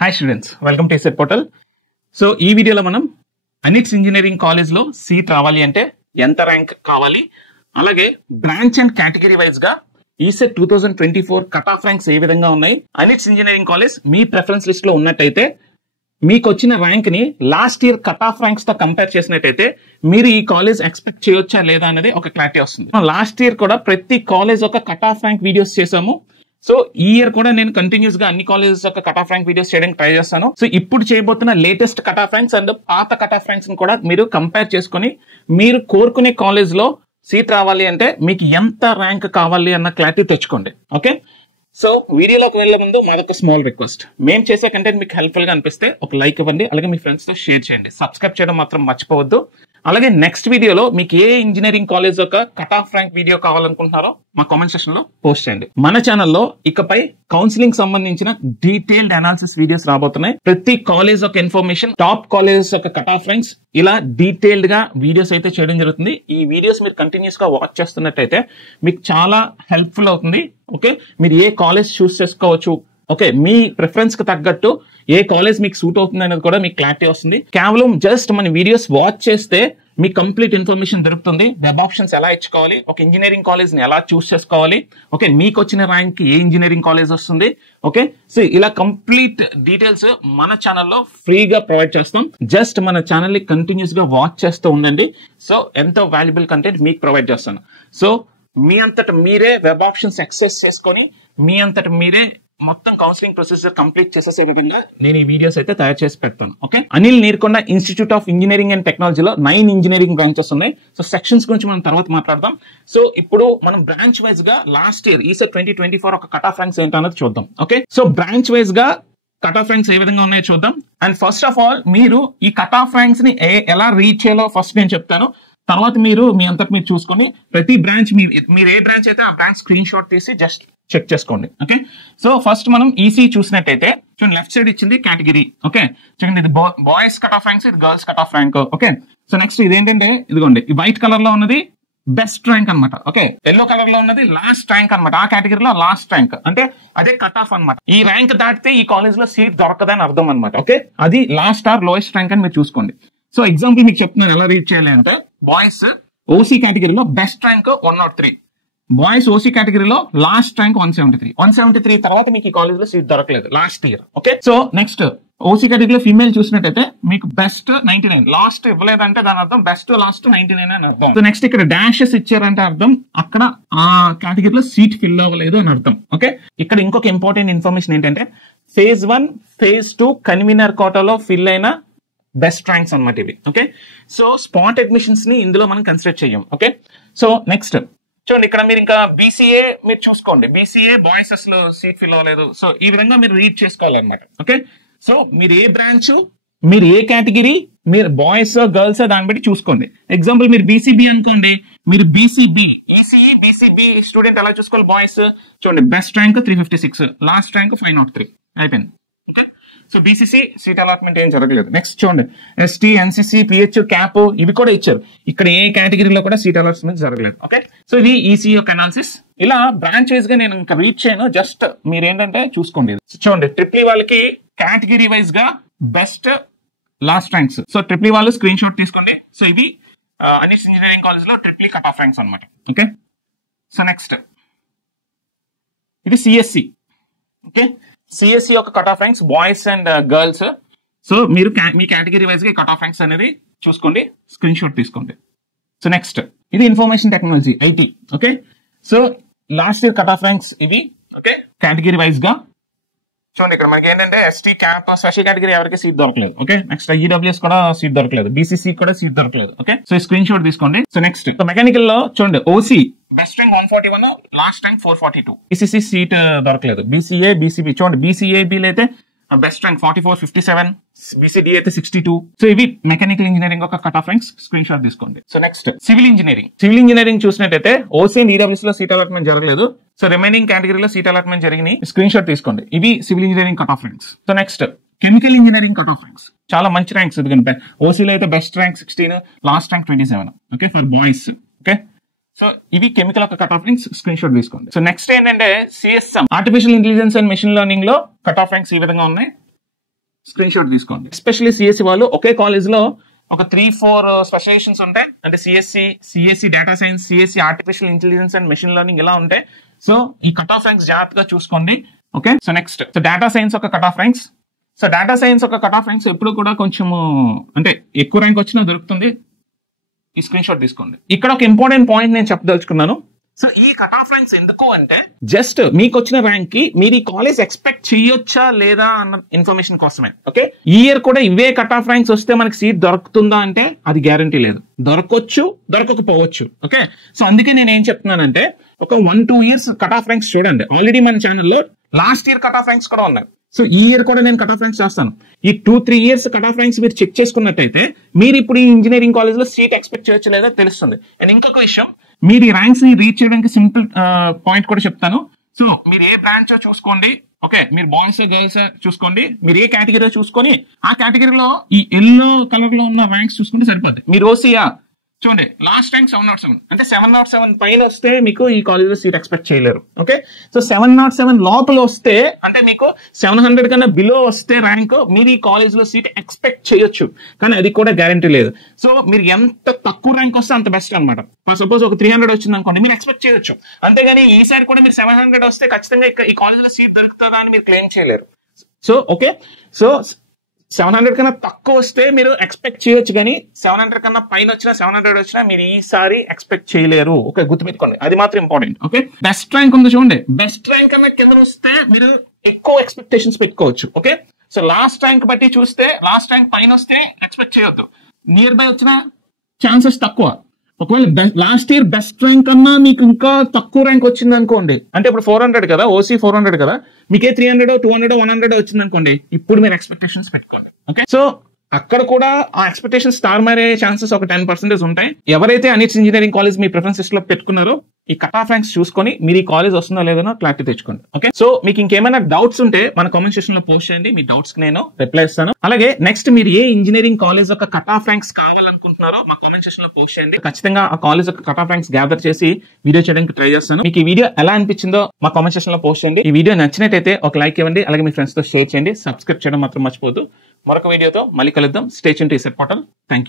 Hi students, welcome to ESET portal. So ఈ వీడియోలో మనం అనిట్స్ ఇంజనీరింగ్ కాలేజ్ లో సీట్ రావాలి అంటే ఎంత ర్యాంక్ కావాలి, అలాగే బ్రాంచ్ అండ్ కేటగిరీ వైజ్ గా ESET 2024 కట్ ఆఫ్ ర్యాంక్స్ ఏ విధంగా ఉన్నాయి. అనిట్స్ ఇంజనీరింగ్ కాలేజ్ మీ ప్రిఫరెన్స్ లిస్ట్ లో ఉన్నట్టయితే మీకు వచ్చిన ర్యాంక్ ని last year cut off ranks తో కంపేర్ చేసినట్టయితే మీరు ఈ కాలేజ్ ఎక్స్పెక్ట్ చేయొచ్చా లేదా అనేది ఒక క్లారిటీ వస్తుంది. లాస్ట్ ఇయర్ కూడా ప్రతి కాలేజ్ ఒక కట్ ఆఫ్ ర్యాంక్ వీడియోస్ చేసాము. సో ఈ ఇయర్ కూడా నేను కంటిన్యూస్ గా అన్ని కాలేజెస్ యొక్క కట్ ఆఫ్ ర్యాంక్ వీడియోస్ చేయడానికి ట్రై చేస్తాను. సో ఇప్పుడు చేయబోతున్న latest cut off ranks and పాత కట్ ఆఫ్ ర్యాంక్స్ కూడా మీరు కంపేర్ చేసుకుని మీరు కోరుకునే కాలేజ్ లో సీట్ రావాలి అంటే మీకు ఎంత ర్యాంక్ కావాలి అన్న క్లారిటీ తెచ్చుకోండి. ఓకే, సో వీడియోలోకి వెళ్లే ముందు మాదొక స్మాల్ రిక్వెస్ట్. మేము చేసే కంటెంట్ మీకు హెల్ప్ఫుల్ గా అనిపిస్తే ఒక లైక్ ఇవ్వండి, అలాగే మీ ఫ్రెండ్స్ తో షేర్ చేయండి. సబ్స్క్రైబ్ చేయడం మాత్రం మర్చిపోవద్దు. అలాగే నెక్స్ట్ వీడియోలో మీకు ఏ ఇంజనీరింగ్ కాలేజ్ యొక్క కట్ ఆఫ్ ర్యాంక్ వీడియో కావాలనుకుంటున్నారో మా కామెంట్ సెక్షన్ లో పోస్ట్ చేయండి. మన ఛానల్లో ఇకపై కౌన్సిలింగ్ సంబంధించిన డీటెయిల్డ్ అనాలిసిస్ వీడియోస్ రాబోతున్నాయి. ప్రతి కాలేజ్ యొక్క ఇన్ఫర్మేషన్, టాప్ కాలేజెస్ యొక్క కట్ ఆఫ్ ర్యాంక్స్, ఇలా డీటెయిల్డ్ గా వీడియోస్ అయితే చేయడం జరుగుతుంది. ఈ వీడియోస్ మీరు కంటిన్యూస్ గా వాచ్ చేస్తున్నట్టయితే మీకు చాలా హెల్ప్ఫుల్ అవుతుంది. ఓకే, మీరు ఏ కాలేజ్ చూస్ చేసుకోవచ్చు, ఓకే, మీ ప్రిఫరెన్స్ కి తగ్గట్టు ఏ కాలేజ్ మీకు సూట్ అవుతుంది అనేది కూడా మీకు క్లారిటీ వస్తుంది. కేవలం జస్ట్ మన వీడియోస్ వాచ్ చేస్తే మీకు కంప్లీట్ ఇన్ఫర్మేషన్ దొరుకుతుంది. వెబ్ ఆప్షన్స్ ఎలా ఇచ్చుకోవాలి, ఒక ఇంజనీరింగ్ కాలేజ్ ని ఎలా చూస్ చేసుకోవాలి, ఓకే, మీకు వచ్చిన ర్యాంక్ ఏ ఇంజనీరింగ్ కాలేజ్ వస్తుంది, ఓకే, సో ఇలా కంప్లీట్ డీటెయిల్స్ మన ఛానల్లో ఫ్రీగా ప్రొవైడ్ చేస్తాం. జస్ట్ మన ఛానల్ ని కంటిన్యూస్ గా వాచ్ చేస్తూ ఉండండి. సో ఎంతో వాల్యుబుల్ కంటెంట్ మీకు ప్రొవైడ్ చేస్తాను. సో మీ అంతట మీరే వెబ్ ఆప్షన్స్ యాక్సెస్ చేసుకొని మీ అంతట మీరే మొత్తం కౌన్సిలింగ్ ప్రొసీజర్ కంప్లీట్ చేసేసే విధంగా నేను ఈ వీడియోస్ అయితే తయారు చేసి పెడతాను. Okay, Anil Neerkonda institute of engineering and టెక్నాలజీలో 9 ఇంజనీరింగ్ బ్రాంచెస్ ఉన్నాయి. సో సెక్షన్స్ గురించి మనం తర్వాత మాట్లాడదాం. సో ఇప్పుడు మనం బ్రాంచ్ వైజ్ గా లాస్ట్ ఇయర్ ESET 2024 ఒక కట్ ఆఫ్ ర్యాంక్స్ ఏంటన్నది చూద్దాం. ఓకే, సో బ్రాంచ్ వైజ్ గా కట్ ఆఫ్ ర్యాంక్స్ ఏ విధంగా ఉన్నాయో చూద్దాం. అండ్ ఫస్ట్ ఆఫ్ ఆల్ మీరు ఈ కట్ ఆఫ్ ర్యాంక్స్ ని ఎలా రీచ్ చేయాలో ఫస్ట్ నేను చెప్తాను. తర్వాత మీరు మీ అంతటి మీరు చూసుకొని ప్రతి బ్రాంచ్ మీరు ఏ బ్రాంచ్ అయితే ఆ బ్రాంచ్ స్క్రీన్ షాట్ తీసి జస్ట్ చెక్ చేసుకోండి. ఓకే, సో ఫస్ట్ మనం ఈసీ చూసినట్టయితే చూడండి, లెఫ్ట్ సైడ్ ఇచ్చింది కేటగిరీ. ఓకే, చూడండి, ఇది బాయ్స్ కట్ ఆఫ్ ర్యాంక్స్, ఇది girls cut off rank. Okay, so next ఇదేంటంటే ఇదిగోండి, ఈ వైట్ కలర్ లో ఉన్నది బెస్ట్ ర్యాంక్ అనమాట. ఓకే, ఎల్లో కలర్ లో ఉన్నది లాస్ట్ ర్యాంక్ అనమాట. ఆ కేటగిరీలో లాస్ట్ ర్యాంక్ అంటే అదే కట్ ఆఫ్ అనమాట. ఈ ర్యాంక్ దాటితే ఈ కాలేజ్ లో సీట్ దొరకదని అర్థం అనమాట. ఓకే, అది లాస్ట్ ఆర్ లోయెస్ట్ ర్యాంక్ అని మీరు చూసుకోండి. సో ఎగ్జాంపుల్ మీకు చెప్తున్నాను ఎలా రీచ్ చేయాలి అంటే, బాయ్స్ ఓసీ కేటగిరీలో బెస్ట్ ర్యాంక్ 103, బాయ్స్ ఓసీ కేటగిరీలో లాస్ట్ ర్యాంక్ 173 తర్వాత మీకు ఈ కాలేజ్ లో సీట్ దొరకలేదు last year. Okay, so next OC కేటగిరీలో ఫీమేల్ చూసినట్టయితే మీకు బెస్ట్ 99, లాస్ట్ ఇవ్వలేదంటే దాని అర్థం బెస్ట్ లాస్ట్ 99 అని అర్థం. సో నెక్స్ట్ ఇక్కడ డాషెస్ ఇచ్చారంటే అర్థం అక్కడ ఆ కేటగిరీలో సీట్ ఫిల్ అవ్వలేదు అని అర్థం. ఓకే, ఇక్కడ ఇంకొక ఇంపార్టెంట్ ఇన్ఫర్మేషన్ ఏంటంటే ఫేజ్ 1 ఫేజ్ 2 కన్వీనర్ కోటాలో ఫిల్ అయిన బెస్ట్ ర్యాంక్స్ అన్నమాట ఇవి. ఓకే, సో స్పాట్ అడ్మిషన్స్ ని ఇందులో మనం కన్సిడర్ చేయం. ఓకే, సో నెక్స్ట్ చూడండి, ఇక్కడ మీరు ఇంకా బీసీఏ మీరు చూసుకోండి, బీసీఏ బాయ్స్ అసలు సీట్ ఫిల్ అవ్వలేదు. సో ఈ విధంగా మీరు రీడ్ చేసుకోవాలన్నమాట. ఓకే, సో మీరు ఏ బ్రాంచ్, మీరు ఏ కేటగిరీ, మీరు బాయ్స్ గర్ల్స్ దాన్ని బట్టి చూసుకోండి. ఎగ్జాంపుల్ మీరు బీసీబీ అనుకోండి, మీరు బీసీబీ ఈసీఈ బీసీబీ స్టూడెంట్ ఎలా చూసుకోవాలి, బాయ్స్ చూడండి బెస్ట్ ర్యాంక్ 356, లాస్ట్ ర్యాంక్ 503 అయిపోయింది. Okay, so BCC seat allotment ఏం జరగలేదు. నెక్స్ట్ చూడండి, ఎస్టీ, ఎన్సీసీ, పిహెచ్, క్యాప్ ఇవి కూడా ఇచ్చారు. ఇక్కడ ఏ కేటగిరీలో కూడా సీట్ అలాట్మెంట్ జరగలేదు. ఓకే, సో ఇది ఈసీ యొక్క అనాలిసిస్. ఇలా బ్రాంచ్ వైజ్ గా నేను ఇంకా రీచ్ చేయను, జస్ట్ మీరు ఏంటంటే చూసుకోండి. చూడండి, ట్రిప్లీ వాళ్ళకి కేటగిరీ వైజ్ గా best last ranks. So triple E వాళ్ళు స్క్రీన్ షాట్ తీసుకోండి. సో ఇవి అనిట్స్ ఇంజనీరింగ్ కాలేజ్ లో ట్రిప్లీ కట్ ఆఫ్ ర్యాంక్స్ అనమాట. ఓకే, సో నెక్స్ట్ ఇది సిఎస్సి. ఓకే, సిఎస్సి యొక్క cut off ranks boys and girls. So మీరు మీ కేటగిరీ వైజ్ గా కట్ ఆఫ్ ర్యాంక్స్ అనేది చూసుకోండి, స్క్రీన్ షాట్ తీసుకోండి. సో నెక్స్ట్ ఇది information technology IT. Okay, so last year cut off ranks ఇవి. Okay, category wise గా చూడండి, ఇక్కడ మనకి ఏంటంటే ఎస్టీ, క్యాప్, స్పెషల్ కేటగిరీ ఎవరికి సీట్ దొరకలేదు. ఓకే, నెక్స్ట్ ఈడబ్ల్యూఎస్ కూడా సీట్ దొరకలేదు, బీసీసీ కూడా సీట్ దొరకలేదు. ఓకే, సో స్క్రీన్ షాట్ తీసుకోండి. సో నెక్స్ట్ మెకానికల్ లో చూడండి, OC best rank 141, last rank 442, BCC seat దొరకలేదు. బీసీఏ, బీసీబీ చూడండి, బీసీఏబీలో అయితే బెస్ట్ ర్యాంక్ 44, 57, బీసీడీ అయితే 62. సో ఇవి మెకానికల్ ఇంజనీరింగ్ ఒక cut off ranks, screen shot తీసుకోండి. సో నెక్స్ట్ సివిల్ ఇంజనీరింగ్ చూసినట్టయితే ఓసీ అండ్ ఈడబ్ల్యూఎస్ లో సీట్ అలాట్మెంట్ జరగలేదు. సో రిమైనింగ్ కేటగిరీలో సీట్ అలాట్మెంట్ జరిగినాయి, స్క్రీన్ షాట్ తీసుకోండి. ఇవి civil engineering cut off ranks. So next chemical engineering cut off ranks చాలా మంచి ర్యాంక్స్. ఎందుకంటే ఓసీలో అయితే best rank 16, last rank 27. Okay, for boys. Okay, so ఇవి కెమికల్ ఒక cut off ranks, screen shot తీసుకోండి. సో నెక్స్ట్ ఏంటంటే C S M artificial intelligence and machine learning లో cut off ranks ఈ విధంగా ఉన్నాయి. స్క్రీన్ షాట్ తీసుకోండి. ఎస్పెషల్లీ సిఎస్సి వాళ్ళు ఒకే కాలేజ్ లో ఒక 3-4 స్పెషలైజేషన్స్ ఉంటాయి. అంటే C S C data science, C S C artificial intelligence and machine learning ఇలా ఉంటాయి. సో ఈ కట్ ఆఫ్ ర్యాంక్స్ జాగ్రత్తగా చూసుకోండి. Okay, so next data science ఒక cut off ranks. So data science ఒక కట్ ఆఫ్ ర్యాంక్స్ ఎప్పుడు కూడా కొంచెము అంటే ఎక్కువ ర్యాంక్ వచ్చినా దొరుకుతుంది. ఈ స్క్రీన్ షాట్ తీసుకోండి. ఇక్కడ ఒక ఇంపార్టెంట్ పాయింట్ నేను చెప్పదలుచుకున్నాను. సో ఈ కట్ ఆఫ్ ర్యాంక్స్ ఎందుకు అంటే జస్ట్ మీకు వచ్చిన ర్యాంక్ కి మీరు ఈ కాలేజ్ ఎక్స్పెక్ట్ చేయొచ్చా లేదా అన్న ఇన్ఫర్మేషన్ కోసమే. ఓకే, ఈ ఇయర్ కూడా ఇవే కట్ ఆఫ్ ర్యాంక్స్ వస్తే మనకి సీట్ దొరుకుతుందా అంటే అది గ్యారంటీ లేదు. దొరకొచ్చు, దొరకకపోవచ్చు. ఓకే, సో అందుకే నేను ఏం చెప్తున్నానంటే ఒక 1-2 years కట్ ఆఫ్ ర్యాంక్స్ చూడండి. ఆల్రెడీ మన ఛానల్లో last year cut off ranks కూడా ఉన్నాయి. సో ఈ ఇయర్ కూడా నేను కట్ ఆఫ్ ర్యాంక్స్ చేస్తాను. ఈ 2-3 years కట్ ఆఫ్ ర్యాంక్స్ మీరు చెక్ చేసుకున్నట్టయితే మీరు ఇప్పుడు ఈ ఇంజనీరింగ్ కాలేజ్ లో సీట్ ఎక్స్పెక్ట్ చేయొచ్చు లేదా తెలుస్తుంది. అండ్ ఇంకొక విషయం, మీరు ఈ ర్యాంక్స్ ని రీచ్ చేయడానికి సింపుల్ పాయింట్ కూడా చెప్తాను. సో మీరు ఏ బ్రాంచ్ చూసుకోండి. ఓకే, మీరు బాయ్స్ గర్ల్స్ చూసుకోండి. మీరు ఏ కేటగిరీ చూసుకొని ఆ కేటగిరీలో ఈ ఎల్లో కలర్ లో ఉన్న ర్యాంక్స్ చూసుకుంటే సరిపోద్ది. మీరు ఓసీయా చూడండి, లాస్ట్ ర్యాంక్ 707 అంటే 707 పైన వస్తే మీకు ఈ కాలేజ్ లో సీట్ ఎక్స్పెక్ట్ చేయలేరు. ఓకే, సో 707 లోపల వస్తే అంటే మీకు 700 కన్నా బిలో వస్తే ర్యాంక్ మీరు ఈ కాలేజ్ లో సీట్ ఎక్స్పెక్ట్ చేయొచ్చు, కానీ అది కూడా గ్యారంటీ లేదు. సో మీరు ఎంత తక్కువ ర్యాంక్ వస్తే అంత బెస్ట్ అనమాట. సపోజ్ ఒక 300 వచ్చింది అనుకోండి, మీరు ఎక్స్పెక్ట్ చేయొచ్చు. అంతేగాని ఈసారి కూడా మీరు 700 వస్తే ఖచ్చితంగా ఈ కాలేజ్ లో సీట్ దొరుకుతుందా అని మీరు క్లెయిమ్ చేయలేరు. సో ఓకే, సో 700 కన్నా తక్కువ వస్తే మీరు ఎక్స్పెక్ట్ చేయొచ్చు, కానీ 700 కన్నా పైన వచ్చినా 700 వచ్చినా మీరు ఈసారి ఎక్స్పెక్ట్ చేయలేరు. ఓకే, గుర్తుపెట్టుకోండి, అది మాత్రం ఇంపార్టెంట్. ఓకే, బెస్ట్ ర్యాంక్ ఉందో చూడండి. బెస్ట్ ర్యాంక్ కన్నా కింద వస్తే మీరు ఎక్కువ ఎక్స్పెక్టేషన్స్ పెట్టుకోవచ్చు. ఓకే, సో లాస్ట్ ర్యాంక్ బట్టి చూస్తే లాస్ట్ ర్యాంక్ పైన వస్తే ఎక్స్పెక్ట్ చేయొద్దు. నియర్ బై వచ్చిన ఛాన్సెస్ తక్కువ. ఒకవేళ లాస్ట్ ఇయర్ బెస్ట్ ర్యాంక్ కన్నా మీకు ఇంకా తక్కువ ర్యాంక్ వచ్చింది అనుకోండి, అంటే ఇప్పుడు 400 కదా, ఓసీ 400 కదా, మీకే 300, 200, 100 వచ్చింది అనుకోండి, ఇప్పుడు మీరు ఎక్స్పెక్టేషన్స్ పెట్టుకోండి. ఓకే, సో అక్కడ కూడా ఆ ఎక్స్పెక్టేషన్ స్టార్ మారే ఛాన్సెస్ ఒక 10% ఉంటాయి. ఎవరైతే అనిట్స్ ఇంజనీరింగ్ కాలేజ్ మీ ప్రిఫరెన్స్ లిస్ట్ లో పెట్టుకున్నారో ఈ కట్ ఆఫ్ ర్యాంక్స్ చూసుకొని మీరు ఈ కాలేజ్ వస్తుందో లేదో క్లారిటీ తెచ్చుకోండి. ఓకే, సో మీకు ఇంకేమైనా డౌట్స్ ఉంటే మన కామెంట్ సెక్షన్ లో పోస్ట్ చేయండి. మీ డౌట్స్ కి నేను రిప్లై ఇస్తాను. అలాగే నెక్స్ట్ మీరు ఏ ఇంజనీరింగ్ కాలేజ్ యొక్క కట్ ఆఫ్ ర్యాంక్స్ కావాలనుకుంటున్నారో మా కామెంట్ సెక్షన్ లో పోస్ట్ చేయండి. ఖచ్చితంగా ఆ కాలేజ్ యొక్క కట్ ఆఫ్ ర్యాంక్స్ గ్యాదర్ చేసి వీడియో చేయడానికి ట్రై చేస్తాను. మీకు ఈ వీడియో ఎలా అనిపించిందో మా కామెంట్ సెక్షన్ లో పోస్ట్ చేయండి. ఈ వీడియో నచ్చినట్టయితే ఒక లైక్ ఇవ్వండి. అలాగే మీ ఫ్రెండ్స్ తో షేర్ చేయండి. సబ్స్క్రైబ్ చేయడం మాత్రం మర్చిపోవద్దు. మరొక వీడియోతో మళ్ళీ కలుద్దాం. Stay tuned to ECET portal. Thank you.